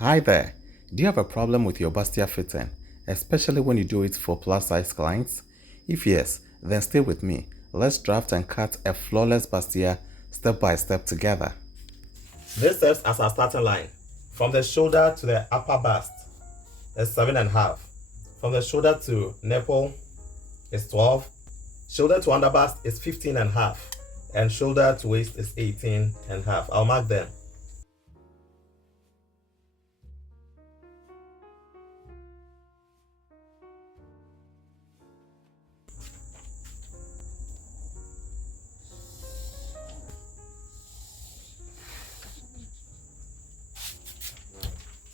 Hi there. Do you have a problem with your Bustier fitting, especially when you do it for plus size clients? If yes, then stay with me. Let's draft and cut a flawless Bustier step by step together. This serves as our starting line. From the shoulder to the upper bust is 7.5. From the shoulder to nipple is 12. Shoulder to under bust is 15.5. And shoulder to waist is 18.5. I'll mark them.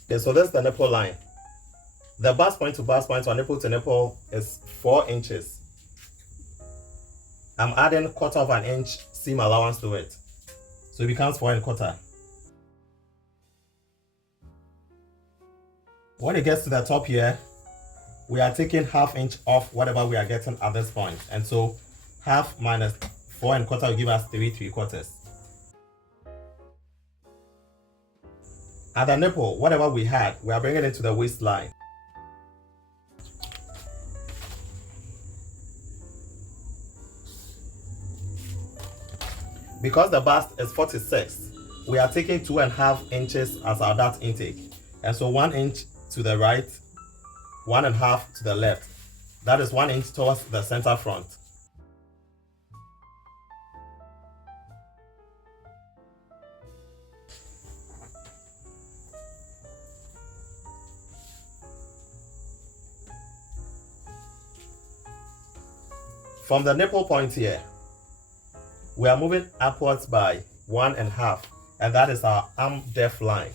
Okay, so this is the nipple line. The bust point to bust point or nipple to nipple is 4 inches. I'm adding 1/4 of an inch seam allowance to it. So it becomes 4.25. When it gets to the top here, we are taking 1/2 inch off whatever we are getting at this point. And so 1/2 minus 4.25 will give us 3.75. At the nipple, whatever we had, we are bringing it to the waistline. Because the bust is 46, we are taking 2.5 inches as our dart intake. And so 1 inch to the right, 1.5 to the left. That is 1 inch towards the center front. From the nipple point here, we are moving upwards by 1.5, and that is our arm depth line.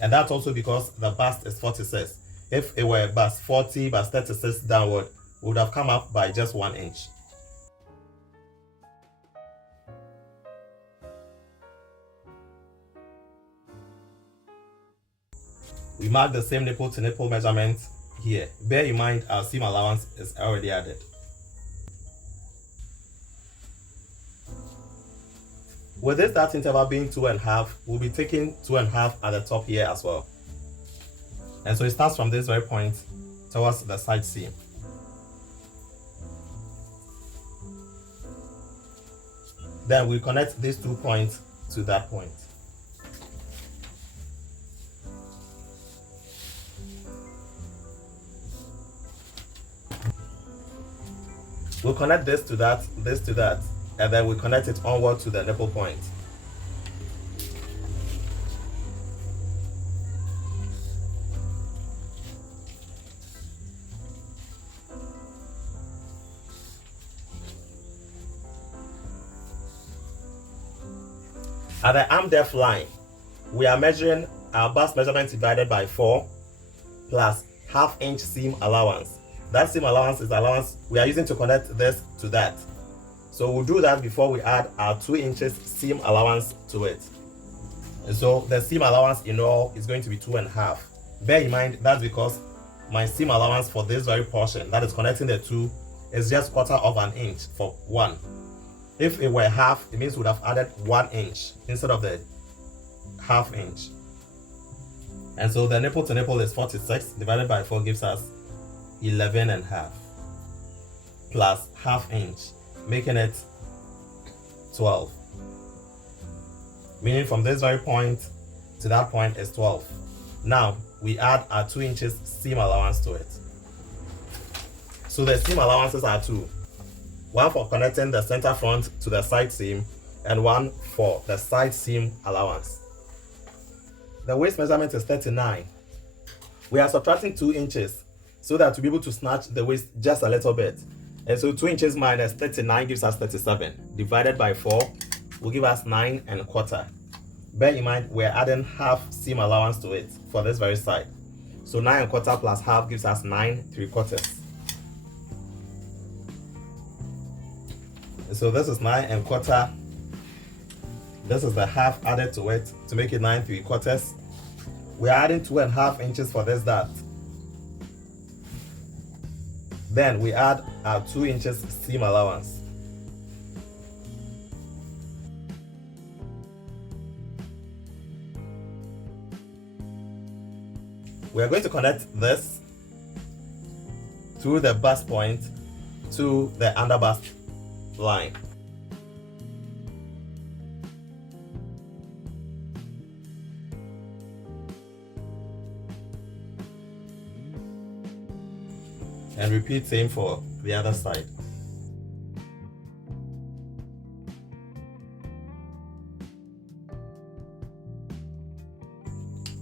And that's also because the bust is 46. If it were bust 40, bust 36 downward, we would have come up by just 1 inch. We mark the same nipple to nipple measurement here. Bear in mind our seam allowance is already added. With this dart interval being 2.5, we'll be taking 2.5 at the top here as well. And so it starts from this very point towards the side seam. Then we connect these 2 points to that point. We'll connect this to that, and then we connect it onward to the nipple point. At the arm depth line, we are measuring our bust measurement divided by 4 plus 1/2 inch seam allowance. That seam allowance is allowance we are using to connect this to that. So we'll do that before we add our 2 inches seam allowance to it. And so the seam allowance in all is going to be 2.5. Bear in mind that's because my seam allowance for this very portion that is connecting the two is just 1/4 of an inch for 1. If it were 1/2, it means we would have added 1 inch instead of the 1/2 inch. And so the nipple to nipple is 46 divided by 4 gives us 11.5 plus 1/2 inch, making it 12. Meaning from this very point to that point is 12. Now we add our 2 inches seam allowance to it. So the seam allowances are 2. 1 for connecting the center front to the side seam and 1 for the side seam allowance. The waist measurement is 39. We are subtracting 2 inches so that to be able to snatch the waist just a little bit. And so 2 inches minus 39 gives us 37. Divided by 4 will give us 9.25. Bear in mind we're adding 1/2 seam allowance to it for this very side. So 9.25 plus 1/2 gives us 9.75. So this is 9.25. This is the 1/2 added to it to make it 9.75. We're adding 2.5 inches for this dart. Then we add our 2 inches seam allowance. We are going to connect this through the bust point to the underbust line. And repeat same for the other side.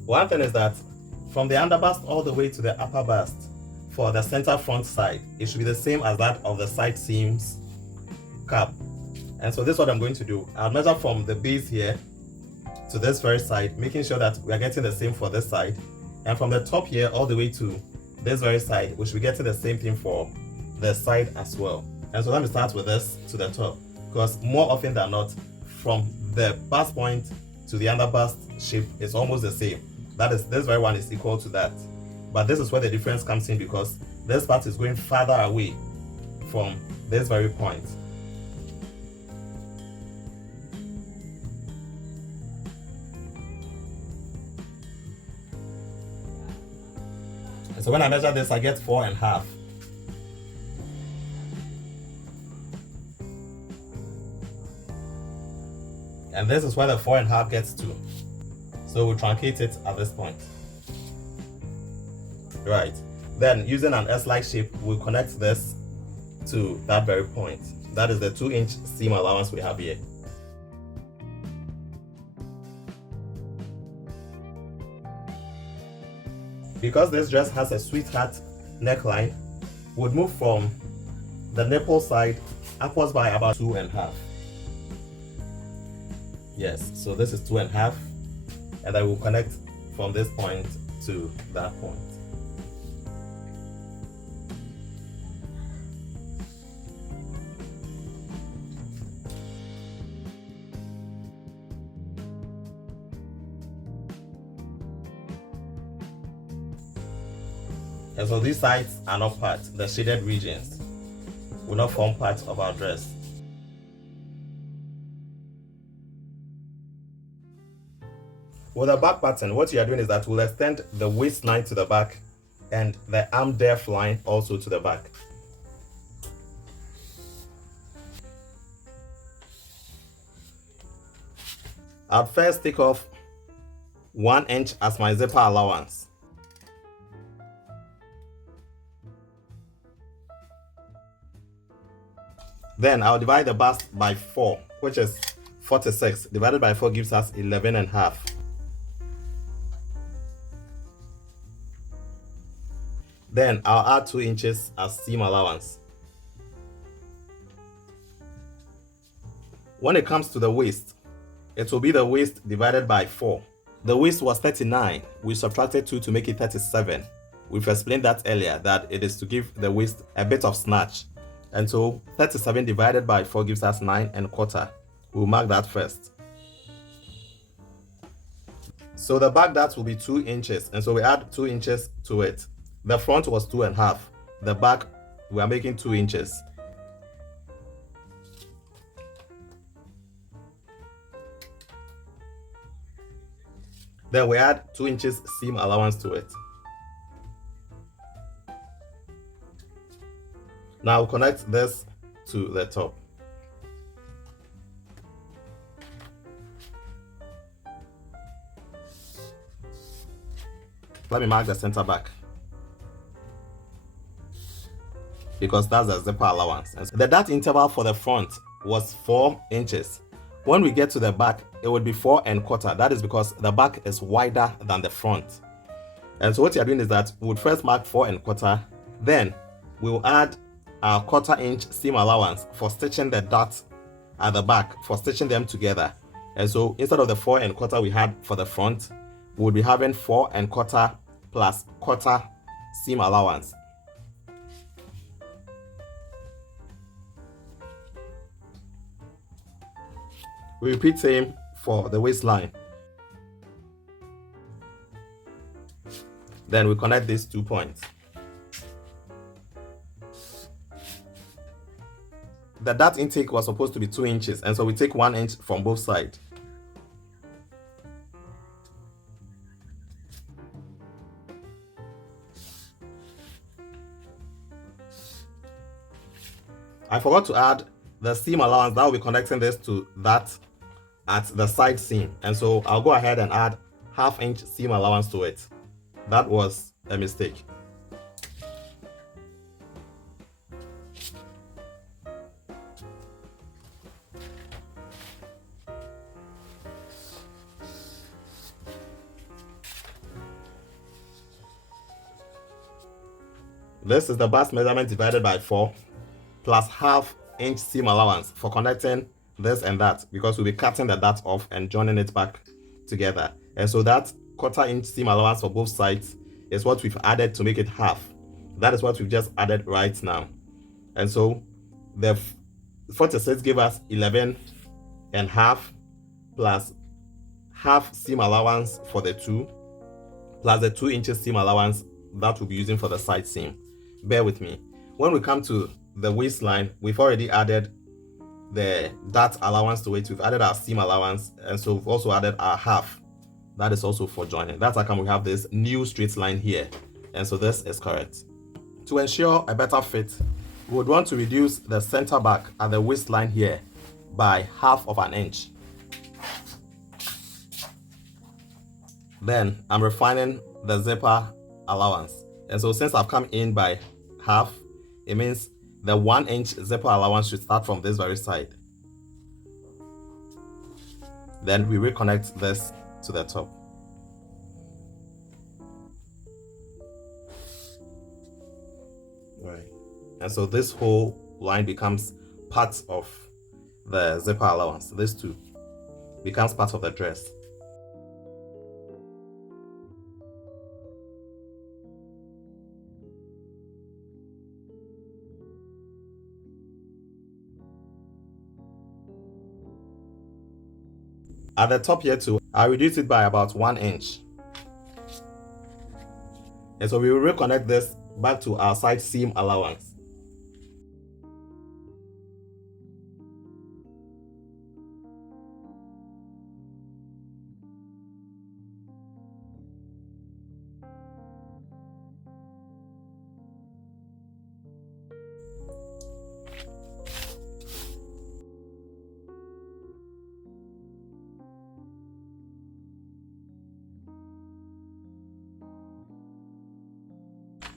One thing is that from the underbust all the way to the upper bust, for the center front side, it should be the same as that of the side seams cap. And so this is what I'm going to do. I'll measure from the base here to this very side, making sure that we are getting the same for this side. And from the top here all the way to this very side, we should be getting the same thing for the side as well. And so let me start with this to the top, because more often than not, from the bust point to the underbust shape is almost the same. That is, this very one is equal to that. But this is where the difference comes in, because this part is going farther away from this very point. So when I measure this, I get 4.5. And this is where the 4.5 gets to. So we'll truncate it at this point. Right. Then using an S-like shape, we'll connect this to that very point. That is the 2-inch seam allowance we have here. Because this dress has a sweetheart neckline, we'll move from the nipple side upwards by about 2.5. Yes, so this is 2.5, and I will connect from this point to that point. And so these sides are not part, the shaded regions will not form part of our dress. With the back pattern, what you are doing is that we'll extend the waistline to the back and the arm depth line also to the back. I'll first take off 1 inch as my zipper allowance. Then I'll divide the bust by 4, which is 46. Divided by 4 gives us 11.5. Then I'll add 2 inches as seam allowance. When it comes to the waist, it will be the waist divided by 4. The waist was 39. We subtracted 2 to make it 37. We've explained that earlier, that it is to give the waist a bit of snatch. And so 37 divided by 4 gives us 9.25. We'll mark that first. So the back dart will be 2 inches, and so we add 2 inches to it. The front was 2.5. The back, we are making 2 inches. Then we add 2 inches seam allowance to it. Now we'll connect this to the top. Let me mark the center back, because that's the zipper allowance. And the dart interval for the front was 4 inches. When we get to the back, it would be 4.25. That is because the back is wider than the front. And so what you're doing is that we would first mark 4.25, then we will add our 1/4 inch seam allowance for stitching the dart at the back, for stitching them together. And so instead of the 4.25 we had for the front, we would be having 4.25 plus 1/4 seam allowance. We repeat same for the waistline. Then we connect these 2 points. The dart intake was supposed to be 2 inches, and so we take 1 inch from both sides. I forgot to add the seam allowance that will be connecting this to that at the side seam, and so I'll go ahead and add 1/2 inch seam allowance to it. That was a mistake. This is the bust measurement divided by 4 plus 1/2 inch seam allowance for connecting this and that, because we'll be cutting the dart off and joining it back together. And so that 1/4 inch seam allowance for both sides is what we've added to make it 1/2. That is what we've just added right now. And so the 46 gave us 11.5 plus 1/2 seam allowance for the 2 plus the 2 inches seam allowance that we'll be using for the side seam. Bear with me. When we come to the waistline, we've already added the dart allowance to it. We've added our seam allowance, and so we've also added our 1/2. That is also for joining. That's how come we have this new straight line here. And so this is correct. To ensure a better fit, we would want to reduce the center back at the waistline here by 1/2 inch. Then I'm refining the zipper allowance. And so since I've come in by 1/2, it means the 1 inch zipper allowance should start from this very side. Then we reconnect this to the top. Right. And so this whole line becomes part of the zipper allowance. This too becomes part of the dress. At the top here too, I reduced it by about 1 inch. And so we will reconnect this back to our side seam allowance.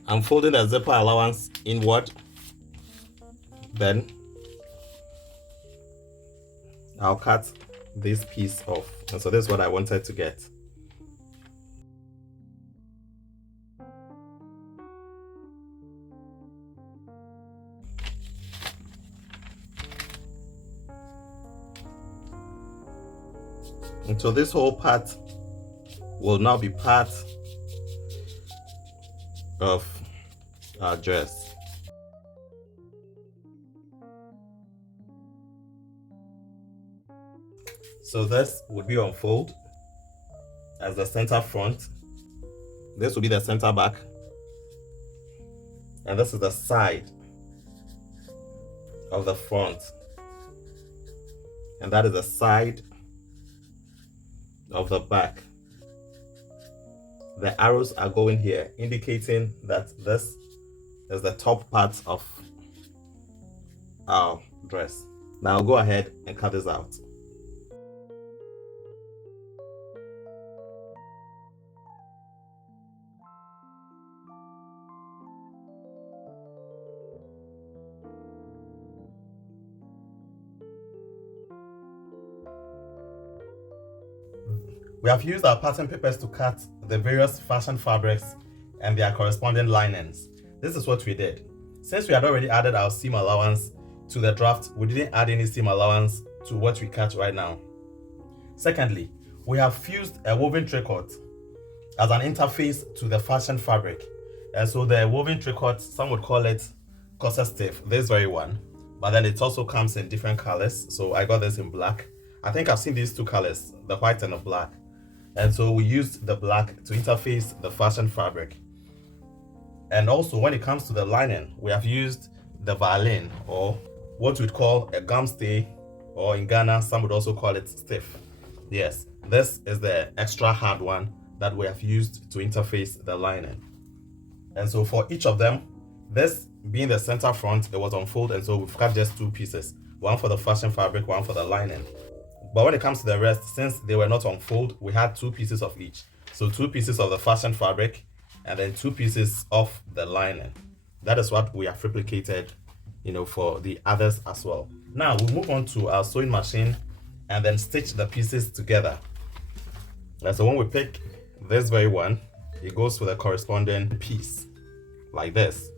I'm folding the zipper allowance inward. Then I'll cut this piece off. And so this is what I wanted to get. And so this whole part will now be part of our dress. So this would be on fold as the center front. This will be the center back. And this is the side of the front. And that is the side of the back. The arrows are going here, indicating that this is the top part of our dress. Now I'll go ahead and cut this out. We have used our pattern papers to cut the various fashion fabrics and their corresponding linings. This is what we did. Since we had already added our seam allowance to the draft, we didn't add any seam allowance to what we cut right now. Secondly, we have fused a woven tricot as an interface to the fashion fabric. And so the woven tricot, some would call it corset stiff, this very one, but then it also comes in different colors. So I got this in black. I think I've seen these two colors, the white and the black. And so we used the black to interface the fashion fabric. And also when it comes to the lining, we have used the violin, or what we'd call a gum stay, or in Ghana, some would also call it stiff. Yes, this is the extra hard one that we have used to interface the lining. And so for each of them, this being the center front, it was on fold, and so we've cut just 2 pieces, one for the fashion fabric, one for the lining. But when it comes to the rest, since they were not on fold, we had 2 pieces of each. So 2 pieces of the fashion fabric and then 2 pieces of the lining. That is what we have replicated, for the others as well. Now we'll move on to our sewing machine and then stitch the pieces together. And so when we pick this very one, it goes with a corresponding piece like this.